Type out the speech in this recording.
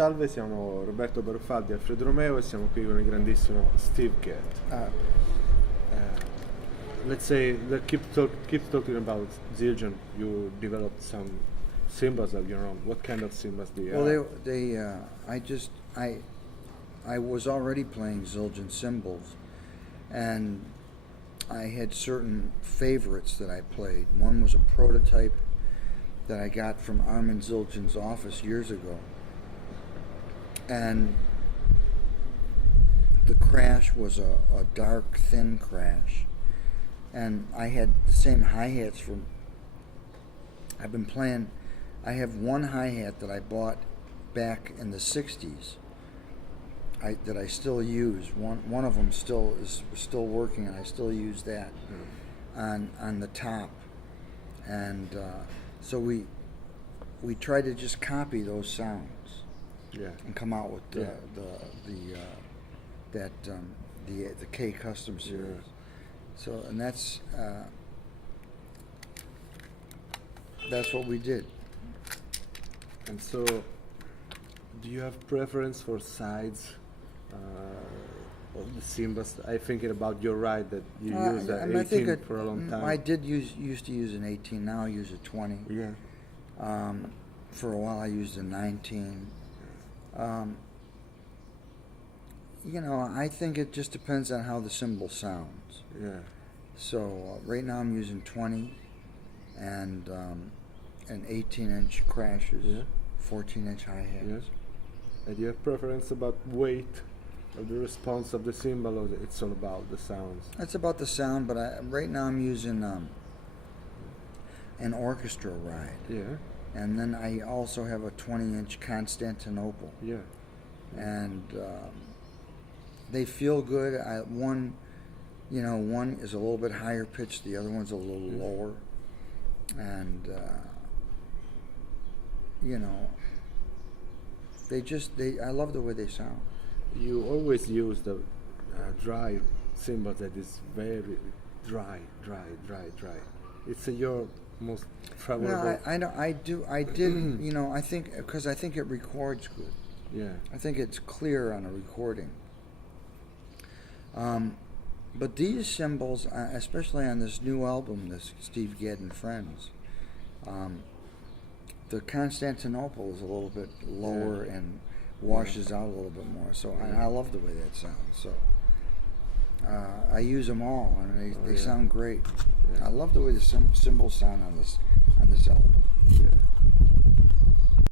Salve, siamo Roberto Barufaldi e Alfredo Romeo e siamo qui con il grandissimo Steve Gadd. Let's say, keep talking about Zildjian. You developed some symbols of your own. What kind of symbols do you have? Well, I was already playing Zildjian cymbals, and I had certain favorites that I played. One was a prototype that I got from Armin Zildjian's office years ago, and the crash was a dark, thin crash, and I had the same hi-hats from. I've been playing. I have one hi-hat that I bought back in the '60s. That I still use. One of them is still working, and I still use that on the top. And so we try to just copy those sounds, and come out with the K Custom series. Yeah. So, and that's what we did. And so, do you have preference for sides of the cymbals? I thinking about your ride that you used an 18 for a long time. I did used to use an 18. Now I use a 20. Yeah. For a while I used a 19. I think it just depends on how the cymbal sounds. Yeah. So right now I'm using 20 and an 18-inch crashes, 14-inch hi-hats. Yes. And do you have preference about weight of the response of the cymbal, or it's all about the sounds? It's about the sound, but right now I'm using an orchestra ride. Yeah. And then I also have a 20-inch Constantinople. Yeah. And they feel good. One is a little bit higher pitched, the other one's a little lower. And I love the way they sound. You always use the dry cymbal that is very dry. It's your most favorable. No, I did. I think because I think it records good. Yeah. I think it's clear on a recording. But these cymbals, especially on this new album, this Steve Gadd and Friends, the Constantinople is a little bit lower and washes out a little bit more. So I love the way that sounds. So I use them all, and they sound great. Yeah. I love the way the cymbals sound on this